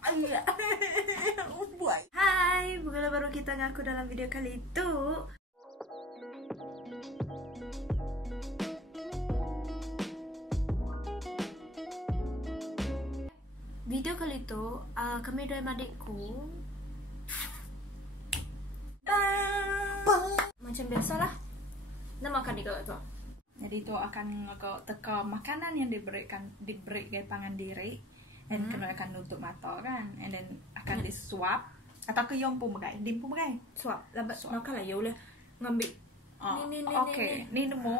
Hai, bukanlah baru kita ngaku dalam video kali itu. Video kali itu kami dan adikku macam biasalah nak makan di kau tu. Jadi itu akan teka makanan yang diberi gaya pangan diri, dan kena akan nutup mata kan, and then akan disuap atau ke yang pun bagai, dim pun bagai Suap, lambat makan lah ya boleh ngambil. Ni nemu.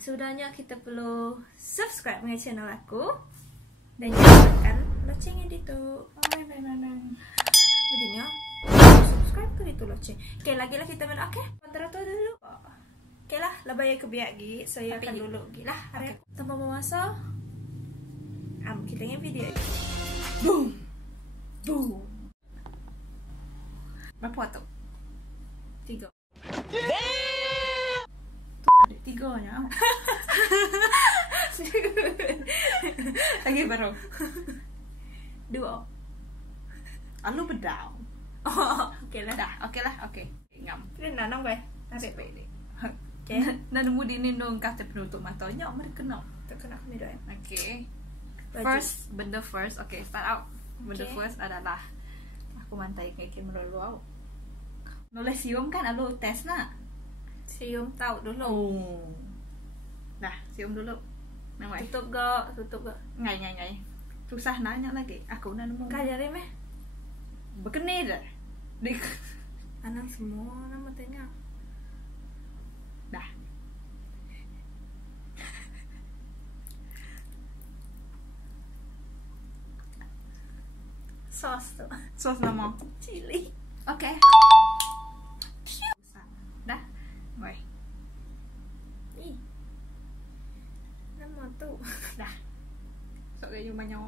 Sudahnya kita perlu subscribe dengan channel aku dan nyalakan loncengnya di tu. Jadinya subscribe ke itu loceng. Okay, lagi lah kita main. Okay, antara tu dulu. Okay lah, bayar ke biak gi. Saya akan dulu gi lah. Hari tanpa memasak. Kita ingin video. Boom, boom. Berapa tu? 3. Ada 3-nya. Lagi baru 2. Alu bedau. Okay lah. Dah, okay lah, okay. Ngam. Kita nanam baik. Tarik baik ni. Okay. Nemu di nindung kata penutup matanya, mereka kena. Tak kena kami doa. Okay. Baju. Benda first. Okay, start out. Benda Okay. first adalah aku mantai kayak melulu au. Nulis sium kan, alu tes nak. Sium tahu dulu. Oh. Dah, sium dulu. Namai. Tutup gak, tutup gak. Ngai. Susah nanya lagi. Aku nak nemu. Kau jadi meh? Berkenir dah. Anak semua nama tanya. Dah. Sos tu. Sos nama. Cili. Okay. Dah. Baik. Ih. Nama tu. Dah. Sok kayak banyak.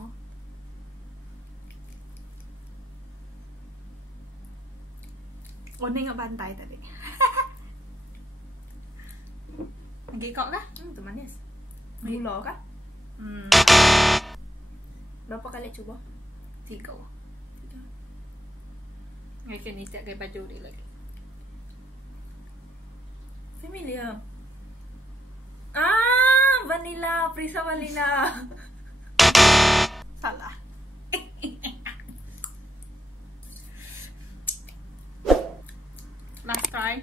Oh, ni ingat bantai tadi. Lagi kau kah? Tu manis. Gula kah? Berapa kali cuba? 3. Okay, ni tiap gaya baju dia lagi. Familiar. Vanilla, Prisa vanilla. Salah. Last try.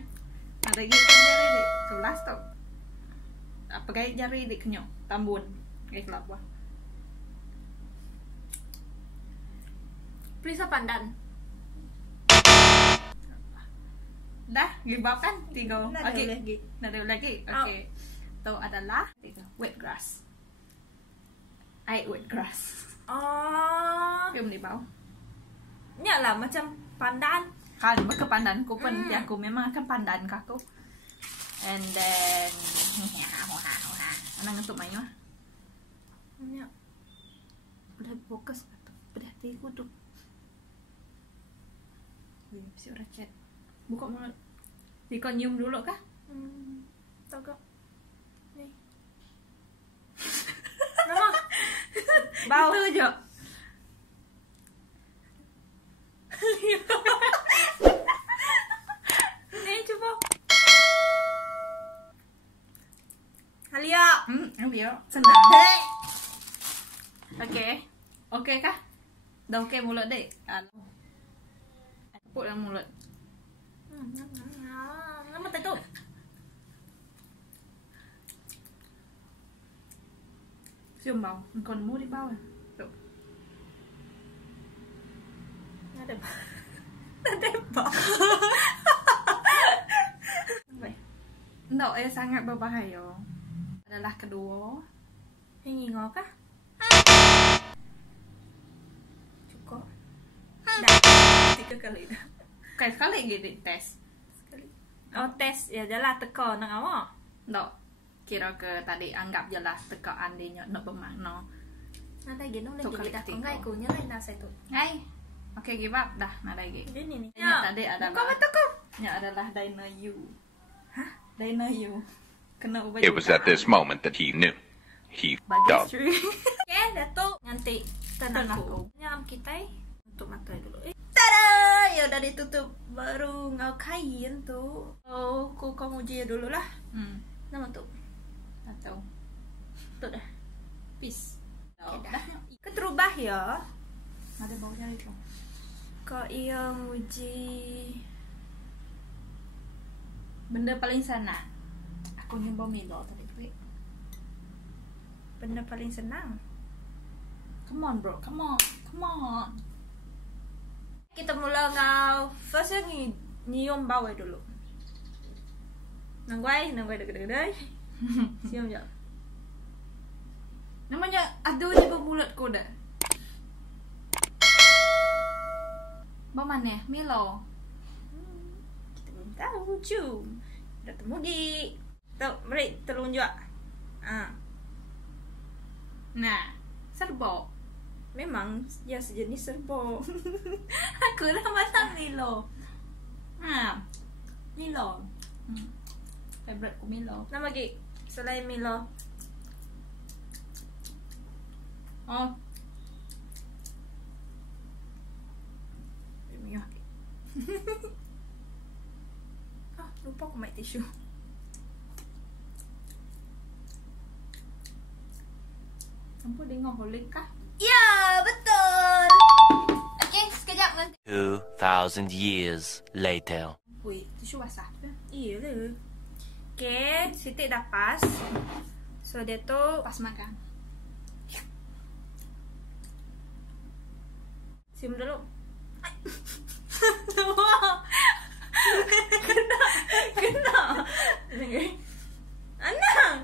Ada gaya jari dik. So last tau. Apa gaya jari dik kenyo? Tambun. Gaya kelapa. Prisa pandan. Dah, give up kan? 3. Nada Okay. lagi. Nada lagi. Okay. Itu adalah wet grass. I ate wet grass. Film di bawah. Nyak lah macam pandan. Kali ke pandan ku pun aku memang akan pandan aku. And then anang untuk main lah. Nyak. Udah fokus atau udah tiku tu. Si orang chat. Buka mulut. Dikau nyium dulu kah? Tahu kak. Ni. Nama. Bau. Itu je. Ni cuba. Halia. Dia senang. Okay. Okay kah? Dah okay mulut dek. Put dalam mulut. Nama tu. Sium bau. Kau nemu di bawah. Tuh. Ada. Ada bau. Tidak, sangat berbahaya. Adalah kedua. Yang ingat kah? Cukup. Dah. 3 kali dah. Kayak sekali gitu tes. Sekali. Oh tes ya jelah teka nang awak. Tidak. Kira ke tadi anggap jelas tekaan dia nak bermakna. Nanti gini boleh Tukar jadi dah. tiga. Enggak ikunya lain nasi tu. Hai. Okay, give up dah. Nada lagi. Ini ni. Yang tadi adalah. Kau betul kau. Yang adalah Dina You. Hah? Dina You. Kena ubah. It was at this moment that he knew. He f***ed up. Bagi Okay, Datuk. Nanti Turn tenang aku. aku. Nyam kita Tutup mata dulu. Tada! Ya udah ditutup. Baru ngau kain tuh. Oh, kau uji dulu lah. Nama tuh. Atau Tuh dah. peace. Oke dah. Keterubah ya. Ada baunya itu. Kau yang uji Benda paling sana. Aku nyoba Milo tadi. benda paling senang. Come on bro, come on. Kita mula ngau first ni nyium bau dulu. Nangguai deg-deg. Siap jap. Namanya aduh di mulutku dah. Mana Milo? Kita belum tahu, cium. Dah temu di. Tuh, beri telunjuk. Nah, serbo. Memang ya sejenis serbo. Aku nama Milo. Milo. Favorite ku Milo. Nama lagi selain Milo. Oh, Mio. Lupa aku main tisu. ampun dia ngoholik kah? Ya, betul. Oke, sekejap nanti. 2,000 years later. Wih, tisu basah. Iya lah. Oke, Siti dah pas. So dia tu Pas makan. cium dulu. Kena. Anak,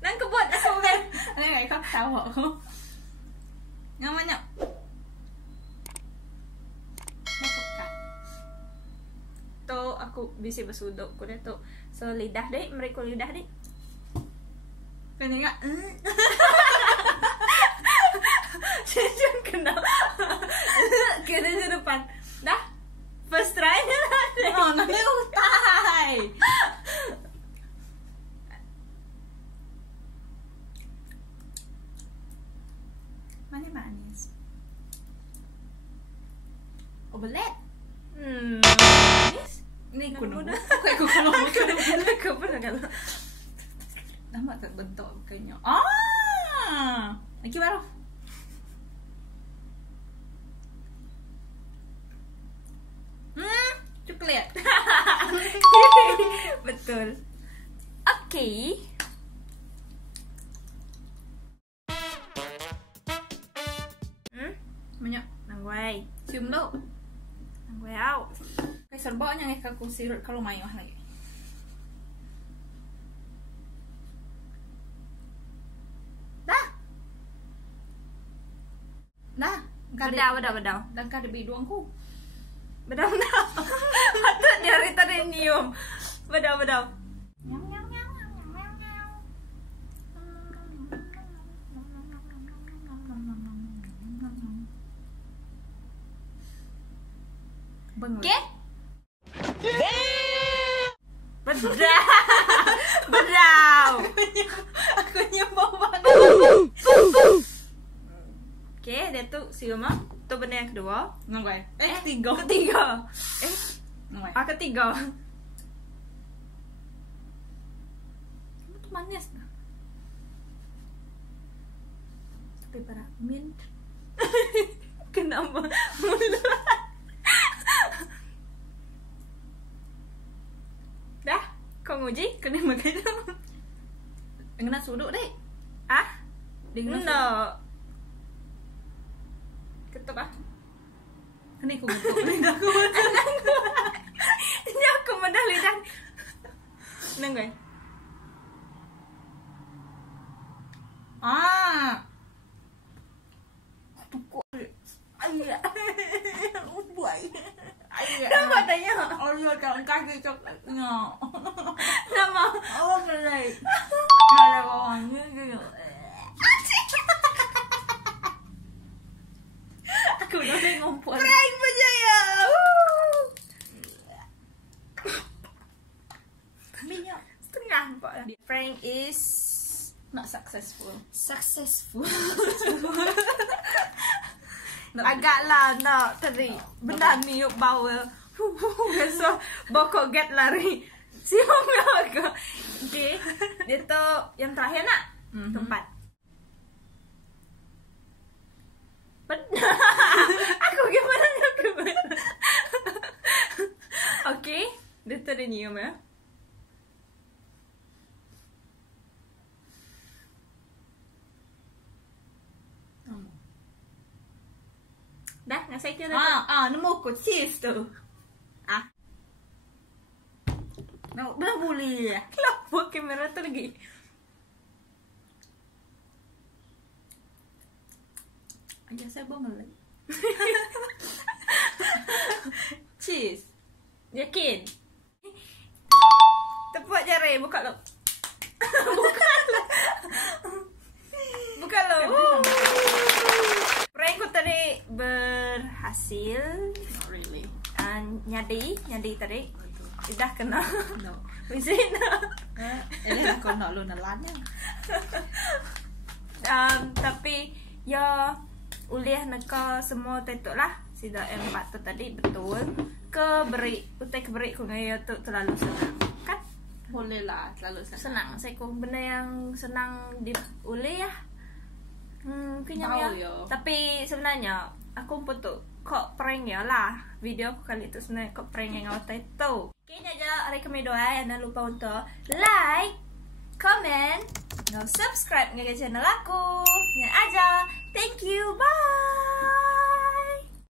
nang kebut asal kan. Ini kau tahu aku. Namanya. Makan. Tu aku bisa bersuduk ku dia tu. So lidah dek, mereka lidah dek. Kau ingat? Jangan kena. Kena je depan. Dah. First try nya lah. Oh, nanti utai. Mana manis? Obelet. Manis. Ini Nak kuno. muda. Aku kalau makan. Kau pernah kalau. Nama terbentuk kayaknya. Lagi baru. Coklat. Betul. Okay. Banyak. Nangguai. Cium dulu. Nangguai out. Kayak serbanya nih aku sirut kalau main lagi. Dah. Bedau. Dan kada biduangku. Bedau. Patut dia hari tadi nyium. Bedau. Oke? Bedau. Aku nyoba banget. Oke, dia tu sium ah. Tu benda yang kedua. Nggak ketiga. Nggak. Ketiga. Itu manis. Tapi para mint. Kenapa mulut? Dah, kau nguji? Kena makan itu. Dengan suduk deh. Ah? Dengan No. Ketuk ah. Kena aku bentuk lidahku. Ini aku medah lidah. Nenggai. Ayah. Buai. Ayah. Nama tanya. Oh, lihat kalau kaki coklatnya. Nama. Oh, benar. Ada bawangnya gitu. Aku udah ngumpul. Prank berjaya. Minyak. Setengah pak. Prank is Not successful. successful. agaklah nak tadi benda ni yuk bawa so bokok get lari siom agak. Okay, dia tu yang terakhir nak tempat. Benar. Aku gimana aku benar. Okay, dia tu ada nyium ya. Dah, ngasih ke dah. Nemu ko cheese tu. Benar boleh. Kenapa kamera tu lagi? Ayah saya bangun lagi. Cheese. Yakin? Tepuk jari, buka lo. Buka lo. Prank ku tadi berhasil. Not really. Nyadi tadi. Dah kena. No. Mesin. Ini aku nak lu nalannya. Tapi ya uliah neka semua tetuk lah. Sida empat tu tadi betul. Utai keberi ku ngaya tu terlalu senang. Kan? Boleh lah, terlalu Senang. Saya ku benda yang senang di uliah. Kenyang Bau ya. ya. Tapi sebenarnya aku pun tu kok prank ya lah. Video aku kali tu sebenarnya kok prank yang awak tahu. Kayaknya aja rekomen doa. Jangan lupa untuk like, comment, dan subscribe ke channel aku. Yang aja. Thank you. Bye.